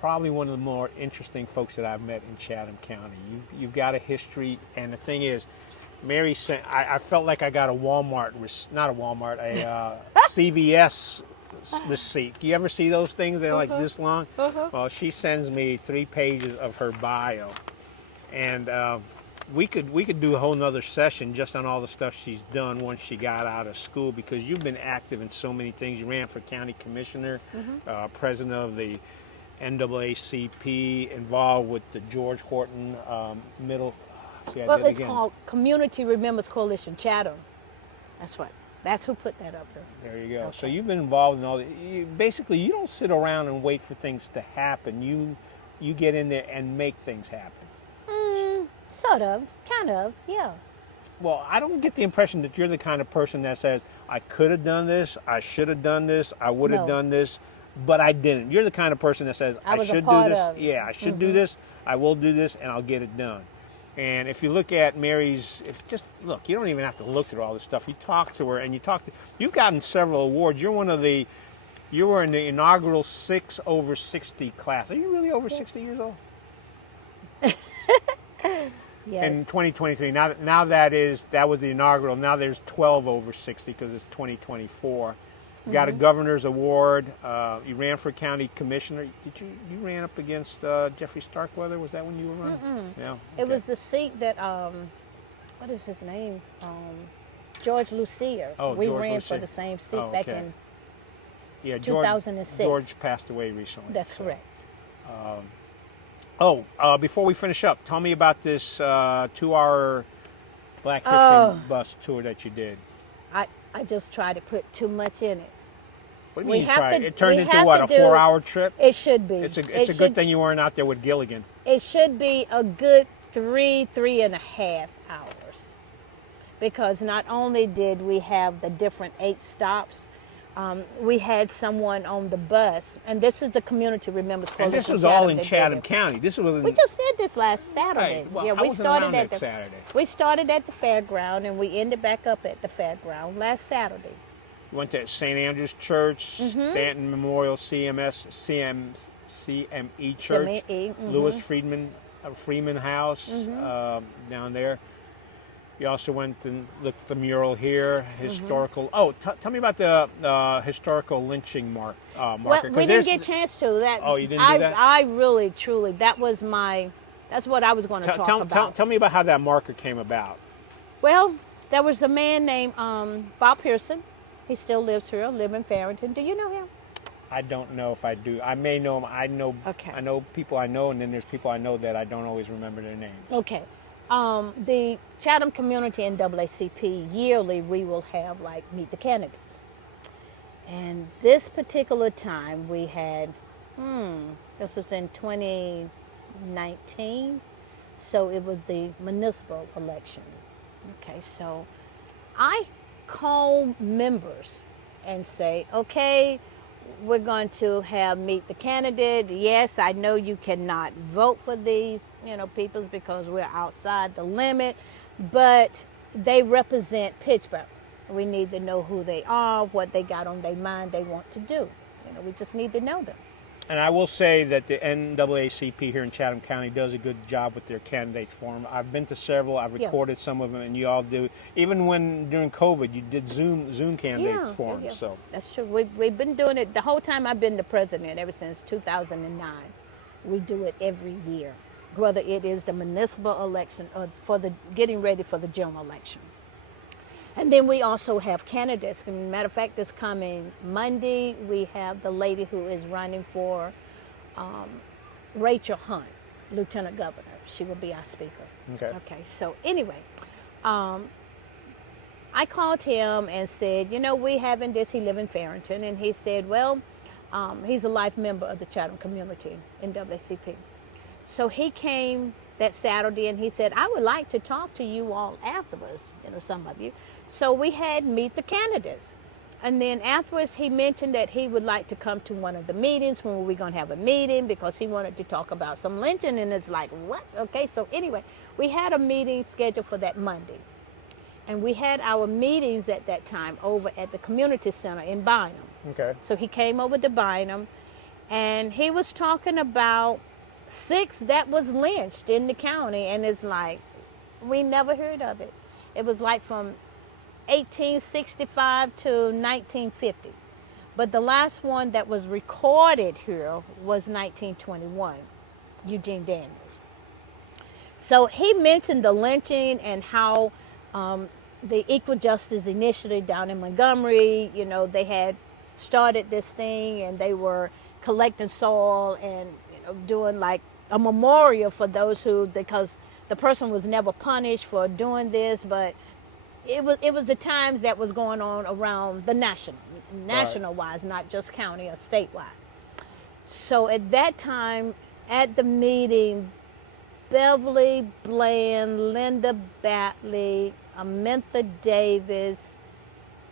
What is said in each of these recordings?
probably one of the more interesting folks that I've met in Chatham County. You've got a history, and the thing is, Mary sent. I felt like I got a Walmart, not a Walmart, a CVS receipt. Do you ever see those things? They're like this long. Well, she sends me 3 pages of her bio, and we could do a whole nother session just on all the stuff she's done once she got out of school, because you've been active in so many things. You ran for county commissioner, president of the NAACP, involved with the George Horton Middle. See, well, it's called Community Remembers Coalition Chatham. That's who put that up there. There you go. Okay. So you've been involved in all basically, you don't sit around and wait for things to happen. You get in there and make things happen. Sort of, kind of, yeah. Well, I don't get the impression that you're the kind of person that says, I could have done this, I should have done this, I would have done this, but I didn't. You're the kind of person that says, I should do this. Yeah, I should do this, I will do this, and I'll get it done. And if you look at Mary's, you don't even have to look through all this stuff. You talk to her, and you've gotten several awards. You were in the inaugural 6 over 60 class. Are you really over 60 years old? Yes. In 2023. Now that was the inaugural. Now there's 12 over 60 because it's 2024. You got a governor's award. You ran for county commissioner. You ran up against Jeffrey Starkweather? Was that when you were running? No. Okay. It was the seat that what is his name? George Lucier. We George ran Lucier. for the same seat back in 2006. George passed away recently. That's correct. Before we finish up, tell me about this 2-hour Black History bus tour that you did. I just tried to put too much in it. What do you mean you tried? It turned into what, a 4-hour trip? It should be. It's a good thing you weren't out there with Gilligan. It should be a good 3.5 hours. Because not only did we have the different 8 stops, we had someone on the bus, and this is the Community Remembers Coalition. And this was all in Chatham County. We just did this last Saturday. Right. Well, yeah, we started at Saturday. We started at the fairground, and we ended back up at the fairground last Saturday. You went to St. Andrew's Church, Stanton Memorial CME Church, Lewis Freeman House down there. You also went and looked at the mural here, historical. Tell me about the historical lynching marker. Well, we didn't get a chance to. You didn't do that? I really, truly, that's what I was going to talk about. Tell me about how that marker came about. Well, there was a man named Bob Pearson. He still lives here, live in Farrington. Do you know him? I don't know if I do. I may know him. I know people I know, and then there's people I know that I don't always remember their names. Okay. The Chatham Community NAACP, yearly we will have meet the candidates. And this particular time we had, this was in 2019, so it was the municipal election. Okay, so I call members and say, okay, we're going to have meet the candidate. Yes, I know you cannot vote for these, peoples because we're outside the limit, but they represent Pittsburgh. We need to know who they are, what they got on their mind they want to do. We just need to know them. And I will say that the NAACP here in Chatham County does a good job with their candidates forum. I've been to several. I've recorded some of them, and you all do. Even during COVID, you did Zoom candidates forums. Yeah. So that's true. We've been doing it the whole time I've been the president, ever since 2009. We do it every year, whether it is the municipal election or getting ready for the general election. And then we also have candidates. As a matter of fact, this coming Monday, we have the lady who is running for Rachel Hunt, Lieutenant Governor. She will be our speaker. Okay. So anyway, I called him and said, we having this. He live in Farrington, and he said, well, he's a life member of the Chatham Community NAACP. So he came that Saturday, and he said, I would like to talk to you all afterwards, some of you. So we had meet the candidates. And then afterwards, he mentioned that he would like to come to one of the meetings. When were we going to have a meeting? Because he wanted to talk about some lynching. And it's like, what? Okay, so anyway, we had a meeting scheduled for that Monday. And we had our meetings at that time over at the community center in Bynum. Okay. So he came over to Bynum. And he was talking about 6 that was lynched in the county, and it's like we never heard of it. It was like from 1865 to 1950. But the last one that was recorded here was 1921, Eugene Daniels. So he mentioned the lynching and how the Equal Justice Initiative down in Montgomery, they had started this thing, and they were collecting soil and doing like a memorial for those who, because the person was never punished for doing this, but it was the times that was going on around the national wise, not just county or statewide. So at that time, at the meeting, Beverly Bland, Linda Batley, Amantha Davis,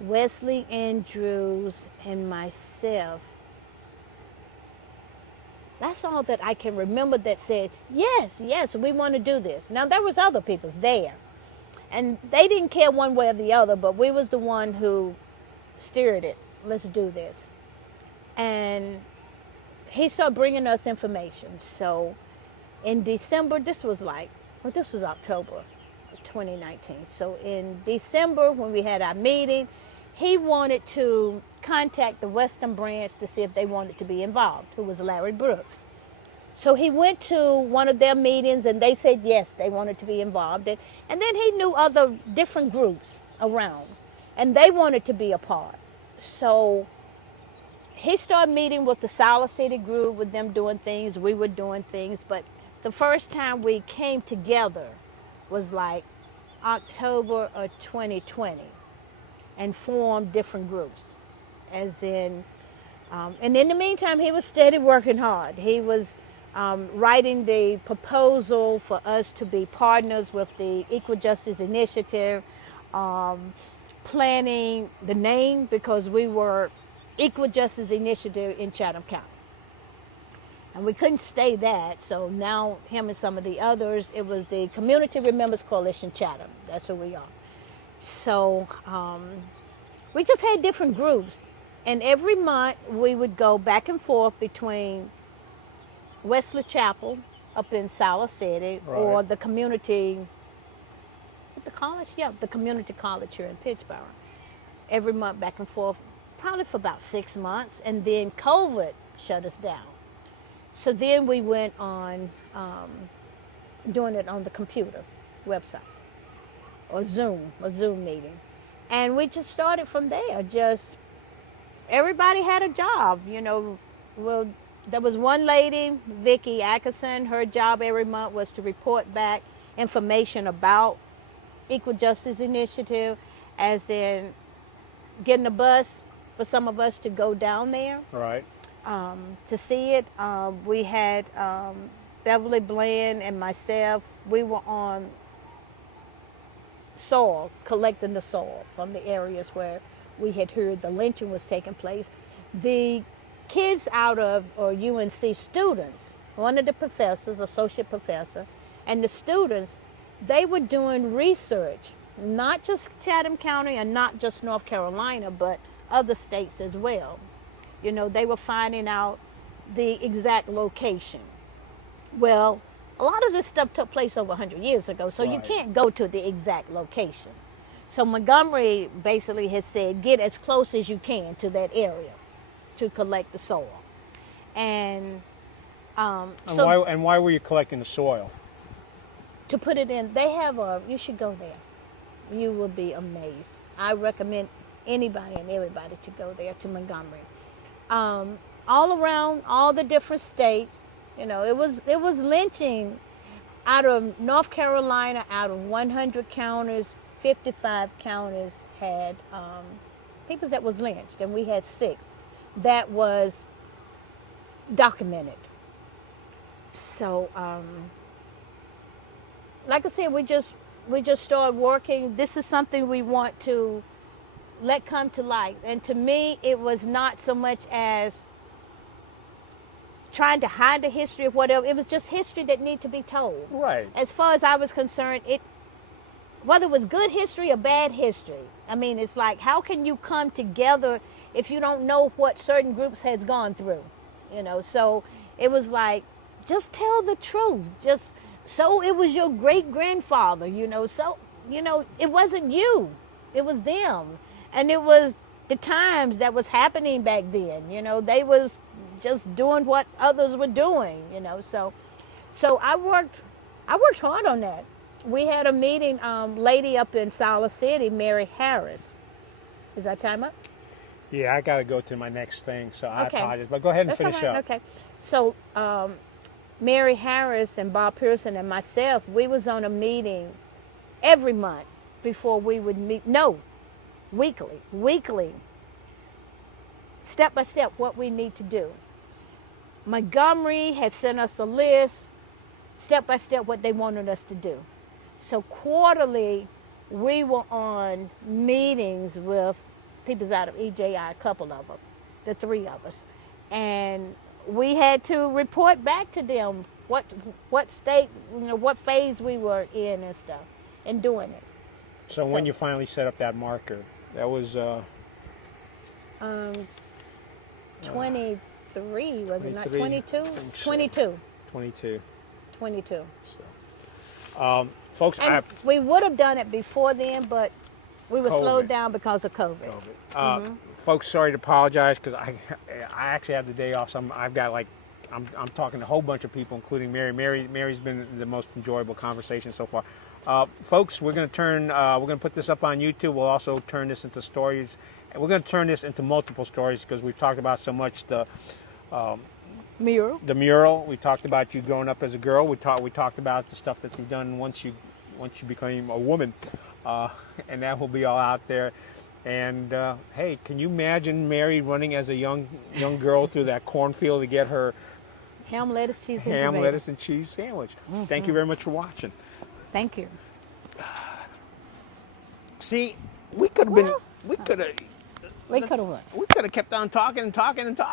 Wesley Andrews, and myself. That's all that I can remember that said, yes, we want to do this. Now, there was other people there, and they didn't care one way or the other, but we was the one who steered it. Let's do this. And he started bringing us information. So in December, this was October 2019. So in December, when we had our meeting, he wanted to contact the Western branch to see if they wanted to be involved, who was Larry Brooks. So he went to one of their meetings, and they said yes, they wanted to be involved. And then he knew other different groups around, and they wanted to be a part. So he started meeting with the Siler City group, with them doing things, we were doing things. But the first time we came together was like October of 2020 and formed different groups. As in, and in the meantime, he was steady working hard. He was writing the proposal for us to be partners with the Equal Justice Initiative, planning the name, because we were Equal Justice Initiative in Chatham County. And we couldn't stay that, so now him and some of the others, it was the Community Remembers Coalition Chatham. That's who we are. So we just had different groups. And every month we would go back and forth between Wesley Chapel up in Siler City, right, or the community, the college? Yeah, the community college here in Pittsburgh. Every month back and forth, probably for about 6 months. And then COVID shut us down. So then we went on doing it on the computer website, or Zoom, a Zoom meeting. And we just started from there. Just everybody had a job, Well, there was one lady, Vicki Atkinson. Her job every month was to report back information about Equal Justice Initiative, as in getting a bus for some of us to go down there. Right. To see it. We had Beverly Bland and myself. We were on soil, collecting the soil from the areas where we had heard the lynching was taking place. The kids out of, or UNC students, one of the professors, associate professor, and the students, they were doing research, not just Chatham County and not just North Carolina, but other states as well. They were finding out the exact location. Well, a lot of this stuff took place over 100 years ago, so right, you can't go to the exact location. So Montgomery basically has said, get as close as you can to that area to collect the soil. And why were you collecting the soil? To put it in, they have you should go there. You will be amazed. I recommend anybody and everybody to go there, to Montgomery. All around, all the different states, it was lynching out of North Carolina. Out of 100 counties, 55 counties had people that was lynched, and we had 6 that was documented. So, like I said, we just started working. This is something we want to let come to light. And to me, it was not so much as trying to hide the history of whatever. It was just history that needed to be told. Right. As far as I was concerned, whether it was good history or bad history, it's like, how can you come together if you don't know what certain groups has gone through? you know. So it was like, just tell the truth. Just so it was your great grandfather, you know. So you know, it wasn't you, it was them, and it was the times that was happening back then. You know, they was just doing what others were doing, you know. So I worked hard on that. We had a meeting, lady up in Siler City, Mary Harris. Is that time up? Yeah, I got to go to my next thing, so I Okay. apologize. But go ahead and That's all finish right. up. Okay. So Mary Harris and Bob Pearson and myself, we was on a meeting every month before we would meet. No, weekly, step by step, what we need to do. Montgomery had sent us a list, step by step, what they wanted us to do. So quarterly, we were on meetings with people out of EJI, a couple of them, the three of us, and we had to report back to them what state, you know, what phase we were in and stuff, and doing it. So when you finally set up that marker, that was 23, was it not 23? 22? I think so. 22. 22. 22. So, folks, And we would have done it before then, but we were COVID. slowed down because of COVID. folks, sorry to apologize because I actually have the day off. So I've got like I'm talking to a whole bunch of people, including Mary. Mary's been the most enjoyable conversation so far. Folks, we're going to put this up on YouTube. We'll also turn this into stories, and we're going to turn this into multiple stories because we've talked about so much the Mural. We talked about you growing up as a girl. We talked about the stuff that you've done once you became a woman, and that will be all out there. And hey, can you imagine Mary running as a young girl through that cornfield to get her Ham, lettuce, cheese, and ham, tomato. lettuce, and cheese sandwich? Thank you very much for watching. Thank you. See, we could have been, we could have We could have won. we could have kept on talking and talking and talking.